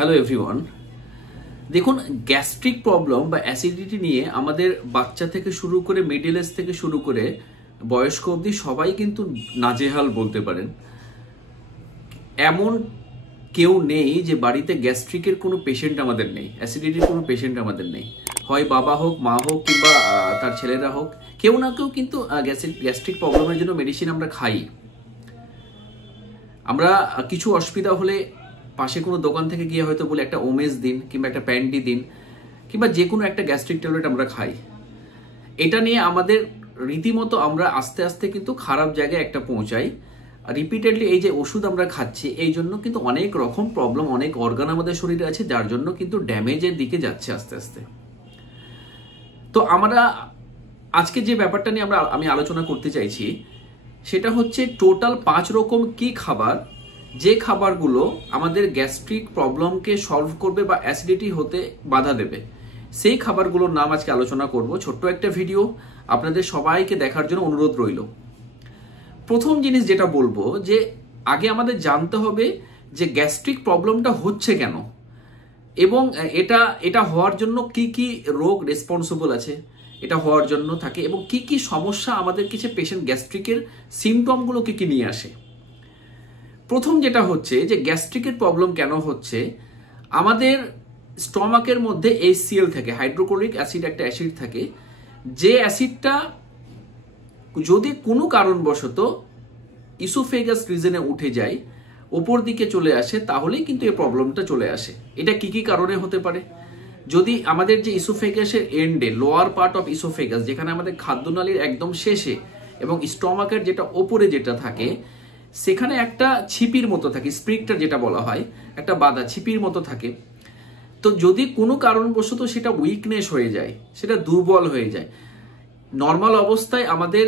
Hello everyone. দেখুন, gastric problem বা acidity নিয়ে আমাদের বাচ্চা থেকে শুরু করে মিডল এজ থেকে শুরু করে বয়স্ক অবধি সবাই কিন্তু নাজেহাল বলতে পারেন। এমন কেউ নেই যে বাড়িতে গ্যাস্ট্রিকের কোনো পেশেন্ট আমাদের নেই, অ্যাসিডিটির কোনো পেশেন্ট আমাদের নেই। হয় বাবা হোক, মা হোক, কিংবা তার ছেলেরা হোক, কেউ না কেউ কিন্তু গ্যাস্ট্রিক প্রবলেমের জন্য মেডিসিন আমরা খাই। আমরা কিছু অসুবিধা হলে পাশে কোনো দোকান থেকে গিয়ে হয়তো বলে একটা ওমেজ দিন, কিংবা একটা প্যান্ডি দিন, কিংবা যে কোনো একটা গ্যাস্ট্রিক ট্যাবলেট আমরা খাই। এটা নিয়ে আমাদের রীতিমতো আমরা আস্তে আস্তে কিন্তু খারাপ জায়গায় একটা পৌঁছাই। রিপিটেডলি এই যে ওষুধ আমরা খাচ্ছি, এই জন্য কিন্তু অনেক রকম প্রবলেম, অনেক অর্গান আমাদের শরীরে আছে, যার জন্য কিন্তু ড্যামেজের দিকে যাচ্ছে আস্তে আস্তে। তো আমরা আজকে যে ব্যাপারটা নিয়ে আমি আলোচনা করতে চাইছি সেটা হচ্ছে টোটাল 5 রকম কি খাবার, যে খাবারগুলো আমাদের গ্যাস্ট্রিক প্রবলেমকে সলভ করবে বা অ্যাসিডিটি হতে বাধা দেবে। সেই খাবারগুলোর নাম আজকে আলোচনা করব। ছোট্ট একটা ভিডিও, আপনাদের সবাইকে দেখার জন্য অনুরোধ রইল। প্রথম জিনিস যেটা বলবো, যে আগে আমাদের জানতে হবে যে গ্যাস্ট্রিক প্রবলেমটা হচ্ছে কেন, এবং এটা হওয়ার জন্য কি কি রোগ রেসপন্সিবল আছে এটা হওয়ার জন্য থাকে, এবং কি কি সমস্যা আমাদের কিছু পেশেন্ট গ্যাস্ট্রিকের সিমটমগুলো কি কি নিয়ে আসে। প্রথম যেটা হচ্ছে যে গ্যাস্ট্রিকের প্রবলেম কেন হচ্ছে, আমাদের স্টমাকের মধ্যে HCl থাকে, হাইড্রোক্লোরিক অ্যাসিড একটা অ্যাসিড থাকে। যে অ্যাসিডটা যদি কোনো কারণবশত ইসোফেগাস রিজনে উঠে যায়, ওপর দিকে চলে আসে, তাহলেই কিন্তু এই প্রবলেমটা চলে আসে। এটা কি কি কারণে হতে পারে? যদি আমাদের যে ইসোফেগাসের এন্ডে, লোয়ার পার্ট অফ ইসোফেগাস, যেখানে আমাদের খাদ্যনালীর একদম শেষে এবং স্টমাকের যেটা ওপরে যেটা থাকে, সেখানে একটা ছিপির মতো থাকে, স্প্রিক্টার যেটা বলা হয়, একটা বাধা ছিপির মতো থাকে। তো যদি কোনো কারণবশত সেটা উইকনেস হয়ে যায়, সেটা দুর্বল হয়ে যায়, নর্মাল অবস্থায় আমাদের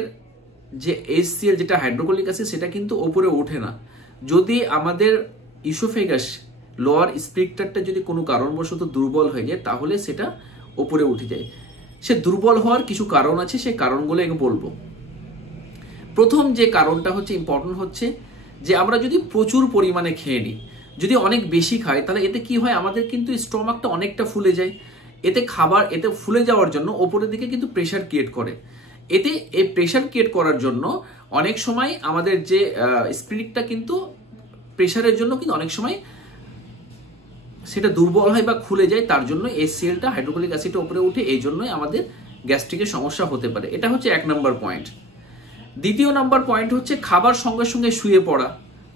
যে HCl যেটা হাইড্রোক্লোরিক অ্যাসিড, সেটা কিন্তু ওপরে ওঠে না। যদি আমাদের ইসোফেগাস লোয়ার স্প্রিক্টারটা যদি কোনো কারণবশত দুর্বল হয়ে যায়, তাহলে সেটা ওপরে উঠে যায়। সে দুর্বল হওয়ার কিছু কারণ আছে, সেই কারণগুলো আমি বলবো। প্রথম যে কারণটা হচ্ছে, ইম্পর্টেন্ট হচ্ছে, যে আমরা যদি প্রচুর পরিমাণে খেয়ে নিই, যদি অনেক বেশি খাই, তাহলে এতে কি হয়, আমাদের কিন্তু স্টমাকটা অনেকটা ফুলে যায়। এতে ফুলে যাওয়ার জন্য ওপরের দিকে কিন্তু প্রেশার ক্রিয়েট করে। এই প্রেশার ক্রিয়েট করার জন্য অনেক সময় আমাদের যে স্পিরিটটা কিন্তু প্রেশারের জন্য কিন্তু অনেক সময় সেটা দুর্বল হয় বা খুলে যায়, তার জন্য HClটা হাইড্রোক্লোরিক অ্যাসিডটা উপরে উঠে, এই জন্যই আমাদের গ্যাস্ট্রিকের সমস্যা হতে পারে। এটা হচ্ছে 1 নম্বর পয়েন্ট। দ্বিতীয় নম্বর পয়েন্ট হচ্ছে খাবার সঙ্গে সঙ্গে শুয়ে পড়া।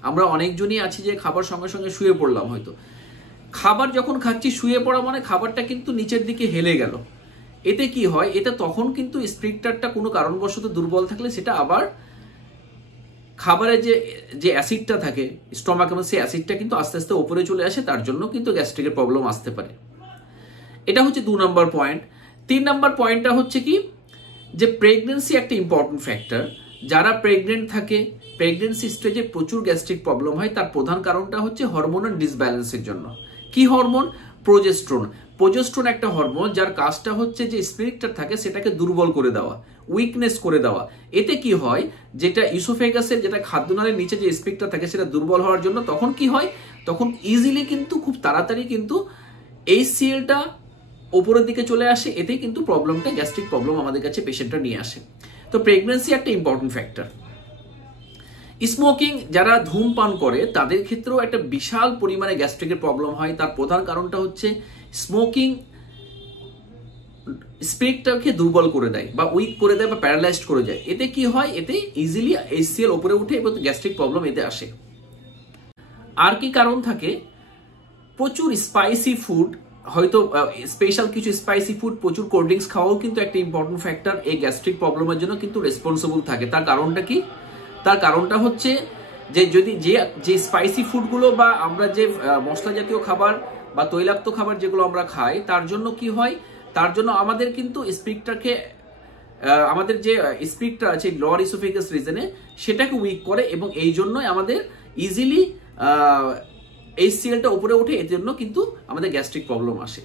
আমরা অনেকজনই আছি যে খাবার সঙ্গে সঙ্গে শুয়ে পড়লাম। হয়তো খাবার যখন খাচ্ছি, শুয়ে পড়া মানে খাবারটা কিন্তু নিচের দিকে হেলে গেল। এতে কি হয়, এতে তখন কিন্তু স্প্রিক্টারটা কোনো কারণবশত দুর্বল থাকলে সেটা আবার খাবারের যে অ্যাসিডটা থাকে স্টমাকে, সেই অ্যাসিডটা কিন্তু আস্তে আস্তে উপরে চলে আসে, তার জন্য কিন্তু গ্যাস্ট্রিকের প্রবলেম আসতে পারে। এটা হচ্ছে 2 নম্বর পয়েন্ট। 3 নম্বর পয়েন্টটা হচ্ছে কি, যে প্রেগনেন্সি একটা ইম্পর্টেন্ট ফ্যাক্টর। যারা প্রেগনেন্ট থাকে, প্রেগনেন্সি স্টেজে প্রচুর গ্যাস্ট্রিক প্রবলেম হয়, তার প্রধান কারণটা হচ্ছে হরমোনাল ডিসব্যালেন্সের জন্য। কি হরমোন? প্রোজেস্টেরন। প্রোজেস্টেরন একটা হরমোন যার কাজটা হচ্ছে যে স্পিরিক্টার থাকে সেটাকে দুর্বল করে দেওয়া, উইকনেস করে দেওয়া। এতে কি হয়, যেটা ইসোফেগাসের যেটা খাদ্যনালীর নিচে যে স্পিরিক্টার থাকে, সেটা দুর্বল হওয়ার জন্য তখন কি হয়, তখন ইজিলি কিন্তু খুব তাড়াতাড়ি কিন্তু HClটা ওপরের দিকে চলে আসে। এতেই কিন্তু প্রবলেমটা, গ্যাস্ট্রিক প্রবলেম আমাদের কাছে পেশেন্টটা নিয়ে আসে। তো প্রেগনেন্সি একটা ইম্পর্টেন্ট ফ্যাক্টর। স্মোকিং, যারা ধূমপান করে তাদের ক্ষেত্রেও একটা বিশাল পরিমাণে গ্যাস্ট্রিকের প্রবলেম হয়। তার প্রধান কারণটা হচ্ছে স্মোকিং স্পিরিটটাকে দুর্বল করে দেয় বা উইক করে দেয় বা প্যারালাইজড করে যায়। এতে কি হয়, এতে ইজিলি HCl উপরে উঠে এবং গ্যাস্ট্রিক প্রবলেম এতে আসে। আর কি কারণ থাকে, প্রচুর স্পাইসি ফুড, হয়তো স্পেশাল কিছু স্পাইসি ফুড, প্রচুর কোল্ড ড্রিঙ্কস খাওয়াও কিন্তু একটা ইম্পর্টেন্ট ফ্যাক্টর এই গ্যাস্ট্রিক প্রবলেমের জন্য কিন্তু রেসপন্সিবল থাকে। তার কারণটা কি? তার কারণটা হচ্ছে যে যদি যে স্পাইসি ফুডগুলো বা আমরা যে মশলা জাতীয় খাবার বা তৈলাক্ত খাবার যেগুলো আমরা খাই, তার জন্য কি হয়, তার জন্য আমাদের কিন্তু স্পিরিক্টারকে, আমাদের যে স্পিরিক্টার আছে লোয়ার ইসোফেগাস রিজনে, সেটাকে উইক করে, এবং এই জন্যই আমাদের ইজিলি HClটা উপরে ওঠে। এর জন্য কিন্তু আমাদের গ্যাস্ট্রিক প্রবলেম আসে।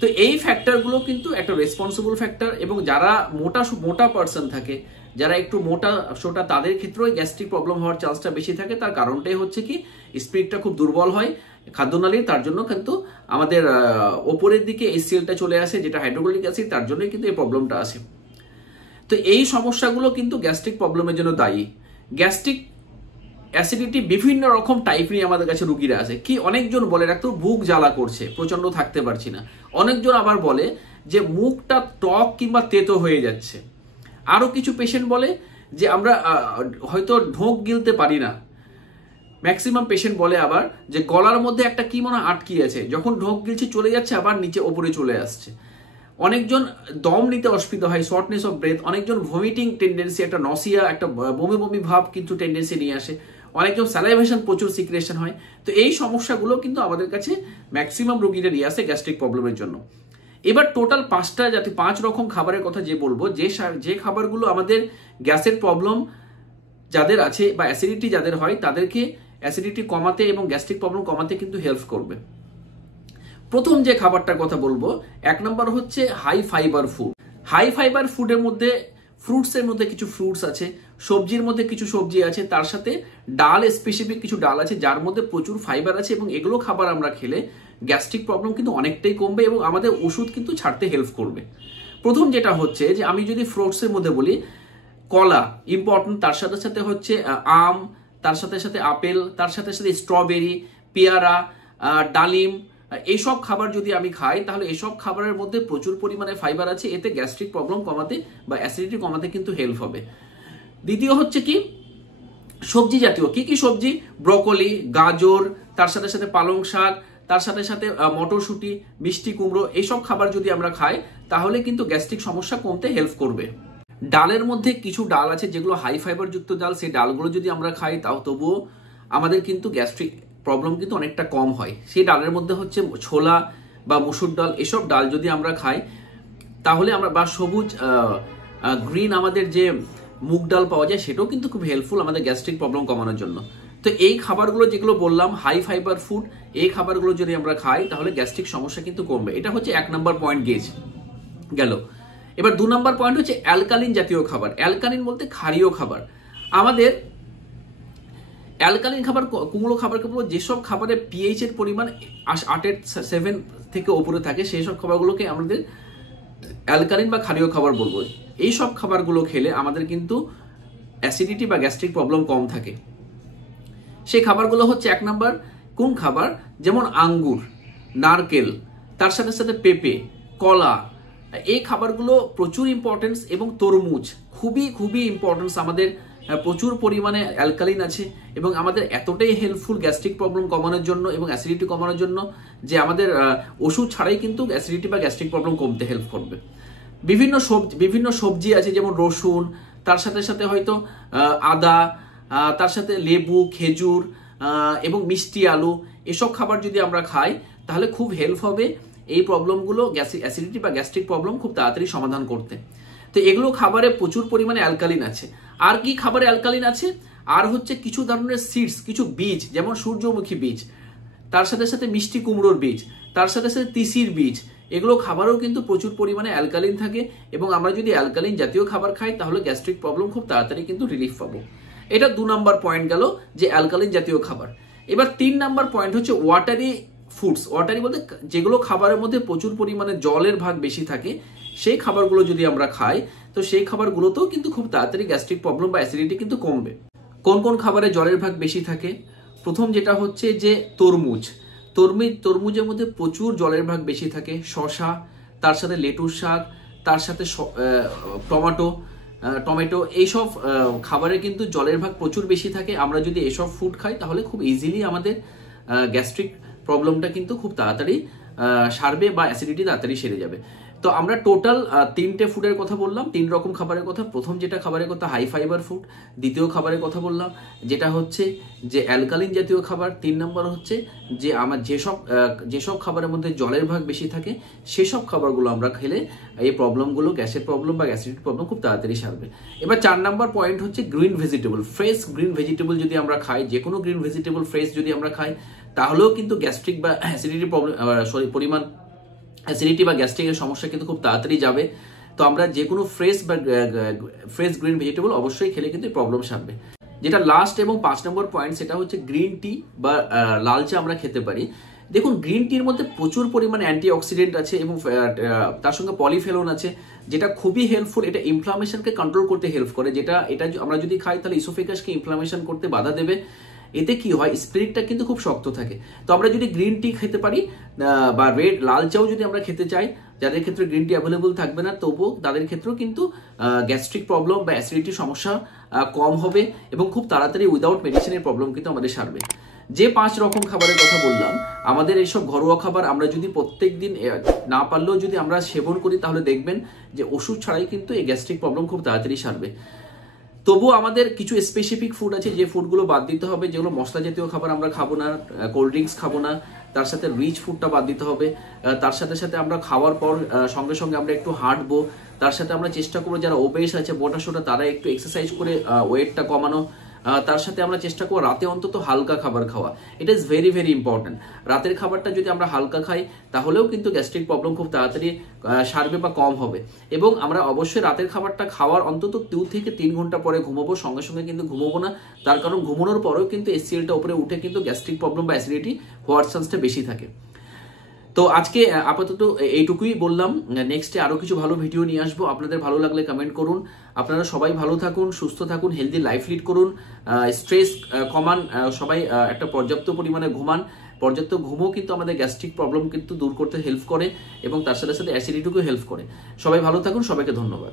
তো এই ফ্যাক্টরগুলো কিন্তু একটা রেসপন্সিবল ফ্যাক্টর। এবং যারা মোটা পার্সন থাকে, যারা একটু মোটা সোটা, তাদের ক্ষেত্রেও গ্যাস্ট্রিক প্রবলেম হওয়ার চান্সটা বেশি থাকে। তার কারণটাই হচ্ছে কি, স্পিরিটটা খুব দুর্বল হয় খাদ্যনালী, তার জন্য কিন্তু আমাদের ওপরের দিকে HCl-টা চলে আসে, যেটা হাইড্রোক্লোরিক অ্যাসিড, তার জন্যই কিন্তু এই প্রবলেমটা আসে। তো এই সমস্যাগুলো কিন্তু গ্যাস্ট্রিক প্রবলেমের জন্য দায়ী। গ্যাস্ট্রিক অ্যাসিডিটি বিভিন্ন রকম টাইপ নিয়ে আমাদের কাছে রুগীরা আসে। কি অনেকজন বলে ডাক্তার বুক জ্বালা করছে, প্রচন্ড থাকতে পারছি না। অনেকজন আবার বলে যে মুখটা টক কিংবা তেতো হয়ে যাচ্ছে। আরো কিছু পেশেন্ট বলে যে আমরা হয়তো ঢোক গিলতে পারি না। ম্যাক্সিমাম পেশেন্ট বলে আবার যে গলার মধ্যে একটা কি মনে আটকে আছে, যখন ঢোক গিলছে চলে যাচ্ছে, আবার নিচে ওপরে চলে আসছে। অনেকজন দম নিতে অসুবিধা হয়, শর্টনেস অফ ব্রেথ। অনেকজন ভমিটিং টেন্ডেন্সি, একটা নসিয়া, একটা বমি বমি ভাব কিন্তু টেন্ডেন্সি নিয়ে আসে। অনেকজন স্যালাইভেশন, প্রচুর সিক্রেশন হয়। তো এই সমস্যাগুলো কিন্তু আমাদের কাছে ম্যাক্সিমাম রোগীরা নিয়ে আসে গ্যাস্ট্রিক প্রবলেমের জন্য। এবার টোটাল 5 রকম খাবারের কথা যে বলবো, যে খাবারগুলো আমাদের গ্যাসের প্রবলেম যাদের আছে বা অ্যাসিডিটি যাদের হয়, তাদেরকে অ্যাসিডিটি কমাতে এবং গ্যাস্ট্রিক প্রবলেম কমাতে কিন্তু হেল্প করবে। প্রথম যে খাবারটার কথা বলবো, 1 নম্বর হচ্ছে high fibre food. High fibre ফুডের মধ্যে ফ্রুটসের মধ্যে কিছু ফ্রুটস আছে, সবজির মধ্যে কিছু সবজি আছে, তার সাথে ডাল, স্পেসিফিক কিছু ডাল আছে যার মধ্যে প্রচুর ফাইবার আছে, এবং এগুলো খাবার আমরা খেলে গ্যাস্ট্রিক প্রবলেম কিন্তু অনেকটাই কমবে এবং আমাদের ওষুধ কিন্তু ছাড়তে হেল্প করবে। প্রথম যেটা হচ্ছে যে আমি যদি ফ্রুটসের মধ্যে বলি, কলা ইম্পর্টেন্ট, তার সাথে সাথে হচ্ছে আম, তার সাথে সাথে আপেল, তার সাথে সাথে স্ট্রবেরি, পেয়ারা, ডালিম, এইসব খাবার যদি আমি খাই তাহলে এসব খাবারের মধ্যে প্রচুর পরিমাণে ফাইবার আছে। এতে গ্যাস্ট্রিক প্রবলেম কমাতে বা অ্যাসিডিটি কমাতে কিন্তু হেল্প হবে। দ্বিতীয় হচ্ছে কি, সবজি জাতীয়। কি কি সবজি? ব্রকলি, গাজর, তার সাথে সাথে পালং শাক, তার সাথে সাথে মটরশুঁটি, মিষ্টি কুমড়ো, এইসব খাবার যদি আমরা খাই তাহলে কিন্তু গ্যাস্ট্রিক সমস্যা কমতে হেল্প করবে। ডালের মধ্যে কিছু ডাল আছে যেগুলো হাই ফাইবার যুক্ত ডাল, সেই ডালগুলো যদি আমরা খাই তাও তবুও আমাদের কিন্তু গ্যাস্ট্রিক প্রবলেম কিন্তু অনেকটা কম হয়। সেই ডালের মধ্যে হচ্ছে ছোলা বা মসুর ডাল, এসব ডাল যদি আমরা খাই তাহলে আমরা, বা সবুজ গ্রিন আমাদের যে মুগ ডাল পাওয়া যায়, সেটাও কিন্তু খুব হেল্পফুল আমাদের গ্যাস্ট্রিক প্রবলেম কমানোর জন্য। তো এই খাবারগুলো যেগুলো বললাম হাই ফাইবার ফুড, এই খাবারগুলো যদি আমরা খাই তাহলে গ্যাস্ট্রিক সমস্যা কিন্তু কমবে। এটা হচ্ছে 1 নম্বর পয়েন্ট গেজ গেল। এবার 2 নম্বর পয়েন্ট হচ্ছে অ্যালকালিন জাতীয় খাবার। অ্যালকালিন বলতে ক্ষারীয় খাবার। আমাদের অ্যালকালিন খাবার, কুমড়ো খাবারকে বলবো যেসব খাবারে পিএইচ এর পরিমাণ 8.7 থেকে উপরে থাকে, সেই সব খাবারগুলোকে আমাদের অ্যালকালিন বা ক্ষারীয় খাবার বলবো। এই সব খাবারগুলো খেলে আমাদের কিন্তু অ্যাসিডিটি বা গ্যাস্ট্রিক প্রবলেম কম থাকে। সেই খাবারগুলো হচ্ছে 1 নম্বর কোন খাবার, যেমন আঙ্গুর, নারকেল, তার সাথে সাথে পেঁপে, কলা, এই খাবারগুলো প্রচুর ইম্পর্টেন্স, এবং তরমুজ খুবই খুবই ইম্পর্টেন্স। আমাদের প্রচুর পরিমাণে অ্যালকালিন আছে এবং আমাদের এতটাই হেল্পফুল গ্যাস্ট্রিক প্রবলেম কমানোর জন্য এবং অ্যাসিডিটি কমানোর জন্য যে আমাদের ওষুধ ছাড়াই কিন্তু অ্যাসিডিটি বা গ্যাস্ট্রিক প্রবলেম কমতে হেল্প করবে। বিভিন্ন সবজি আছে যেমন রসুন, তার সাথে সাথে হয়তো আদা, তার সাথে লেবু, খেজুর এবং মিষ্টি আলু, এসব খাবার যদি আমরা খাই তাহলে খুব হেল্প হবে এই প্রবলেমগুলো, অ্যাসিডিটি বা গ্যাস্ট্রিক প্রবলেম খুব তাড়াতাড়ি সমাধান করতে। তো এগুলো খাবারে প্রচুর পরিমাণে অ্যালকালিন আছে। আর কি খাবারে অ্যালকালিন আছে? আর হচ্ছে কিছু ধরনের সিডস, কিছু বীজ, যেমন সূর্যমুখী বীজ, তার সাথে সাথে মিষ্টি কুমড়োর বীজ, তার সাথে সাথে তিসির বীজ, এগুলো খাবারেও কিন্তু প্রচুর পরিমাণে অ্যালকালিন থাকে, এবং আমরা যদি অ্যালকালিন জাতীয় খাবার খাই তাহলে গ্যাস্ট্রিক প্রবলেম খুব তাড়াতাড়ি কিন্তু রিলিফ পাবো। এটা 2 নম্বর পয়েন্ট গেল যে অ্যালকালিন জাতীয় খাবার। এবার 3 নম্বর পয়েন্ট হচ্ছে ওয়াটারি ফুডস। ওয়াটারি বলতে যেগুলো খাবারের মধ্যে প্রচুর পরিমাণে জলের ভাগ বেশি থাকে, সেই খাবারগুলো যদি আমরা খাই তো সেই খাবারগুলোতেও কিন্তু খুব তাড়াতাড়ি গ্যাস্ট্রিক প্রবলেম বা অ্যাসিডিটি কিন্তু কমবে। কোন কোন খাবারে জলের ভাগ বেশি থাকে? প্রথম যেটা হচ্ছে যে তরমুজের মধ্যে প্রচুর জলের ভাগ বেশি থাকে। শসা, তার সাথে লেটুস শাক, তার সাথে টমেটো, এইসব খাবারে কিন্তু জলের ভাগ প্রচুর বেশি থাকে। আমরা যদি এসব ফুড খাই তাহলে খুব ইজিলি আমাদের গ্যাস্ট্রিক প্রবলেমটা কিন্তু খুব তাড়াতাড়ি সারবে বা অ্যাসিডিটি তাড়াতাড়ি সেরে যাবে। তো আমরা টোটাল 3টে ফুডের কথা বললাম, 3 রকম খাবারের কথা। প্রথম যেটা খাবারের কথা হাই ফাইবার ফুড, দ্বিতীয় খাবারের কথা বললাম যেটা হচ্ছে যে অ্যালকালিন জাতীয় খাবার, 3 নম্বর হচ্ছে যে আমার যেসব খাবারের মধ্যে জলের ভাগ বেশি থাকে সেসব খাবারগুলো আমরা খেলে এই প্রবলেমগুলো, গ্যাসের প্রবলেম বা অ্যাসিডিটি প্রবলেম খুব তাড়াতাড়ি সারবে। এবার 4 নম্বর পয়েন্ট হচ্ছে green vegetable. Fresh green vegetable যদি আমরা খাই, যে কোনো গ্রিন ভেজিটেবল ফ্রেশ যদি আমরা খাই তাহলেও কিন্তু গ্যাস্ট্রিক বা অ্যাসিডিটি প্রবলেম অ্যাসিডিটি বা গ্যাস্ট্রিকের সমস্যা কিন্তু খুব তাড়াতাড়ি যাবে। তো আমরা যে কোনো ফ্রেশ গ্রিন ভেজিটেবল অবশ্যই খেলে কিন্তু প্রবলেম সারবে। যেটা লাস্ট এবং 5 নম্বর পয়েন্ট, সেটা হচ্ছে গ্রিন টি বা লাল চা আমরা খেতে পারি। দেখুন, গ্রিন টির মধ্যে প্রচুর পরিমাণে অ্যান্টিঅক্সিডেন্ট আছে এবং তার সঙ্গে পলিফেনল আছে, যেটা খুবই হেল্পফুল। এটা ইনফ্লামেশনকে কন্ট্রোল করতে হেল্প করে, এটা আমরা যদি খাই তাহলে ইসোফেগাসকে ইনফ্লামেশন করতে বাধা দেবে। এতে কি হয়, স্পিরিটটা কিন্তু খুব শক্ত থাকে। তো আমরা যদি গ্রিন টি খেতে পারি বা লাল চাও যদি আমরা খেতে চাই, যাদের ক্ষেত্রে গ্রিন টি অ্যাভেলেবল থাকবে না তবুও তাদের ক্ষেত্রেও কিন্তু গ্যাস্ট্রিক প্রবলেম বা অ্যাসিডিটির সমস্যা কম হবে এবং খুব তাড়াতাড়ি উইদাউট মেডিসিনের প্রবলেম কিন্তু আমাদের সারবে। যে 5 রকম খাবারের কথা বললাম, আমাদের এইসব ঘরোয়া খাবার আমরা যদি প্রত্যেক দিন না পারলেও যদি আমরা সেবন করি, তাহলে দেখবেন যে ওষুধ ছাড়াই কিন্তু এই গ্যাস্ট্রিক প্রবলেম খুব তাড়াতাড়ি সারবে। তবুও আমাদের কিছু স্পেসিফিক ফুড আছে যে ফুডগুলো বাদ দিতে হবে, যেগুলো মশলা জাতীয় খাবার আমরা খাবো না, কোল্ড ড্রিঙ্কস খাবো না, তার সাথে রিচ ফুডটা বাদ দিতে হবে। তার সাথে সাথে আমরা খাওয়ার পর সঙ্গে সঙ্গে আমরা একটু হাঁটবো। তার সাথে আমরা চেষ্টা করবো যারা ওবেস আছে, মোটা সোটা, তারা একটু এক্সারসাইজ করে ওয়েটটা কমানো। তার সাথে আমরা চেষ্টা করবো রাতে অন্তত হালকা খাবার খাওয়া। It is very very important. রাতের খাবারটা যদি আমরা হালকা খাই তাহলেও কিন্তু গ্যাস্ট্রিক প্রবলেম খুব তাড়াতাড়ি সারবে বা কম হবে। এবং আমরা অবশ্যই রাতের খাবারটা খাওয়ার অন্তত 2 থেকে 3 ঘন্টা পরে ঘুমাবো, সঙ্গে সঙ্গে কিন্তু ঘুমাবো না। তার কারণ ঘুমানোর পরেও কিন্তু এসিএলটা উপরে উঠে কিন্তু গ্যাস্ট্রিক প্রবলেম বা অ্যাসিডিটি হওয়ার চান্সটা বেশি থাকে। তো আজকে আপাতত এইটুকুই বললাম। নেক্সটে আরো কিছু ভালো ভিডিও নিয়ে আসবো। আপনাদের ভালো লাগলে কমেন্ট করুন। আপনারা সবাই ভালো থাকুন, সুস্থ থাকুন, হেলদি লাইফ লিড করুন, স্ট্রেস কমান, সবাই একটা পর্যাপ্ত পরিমাণে ঘুমান। পর্যাপ্ত ঘুমও কিন্তু আমাদের গ্যাস্ট্রিক প্রবলেম কিন্তু দূর করতে হেল্প করে এবং তার সাথে সাথে অ্যাসিডিটিকেও হেল্প করে। সবাই ভালো থাকুন, সবাইকে ধন্যবাদ।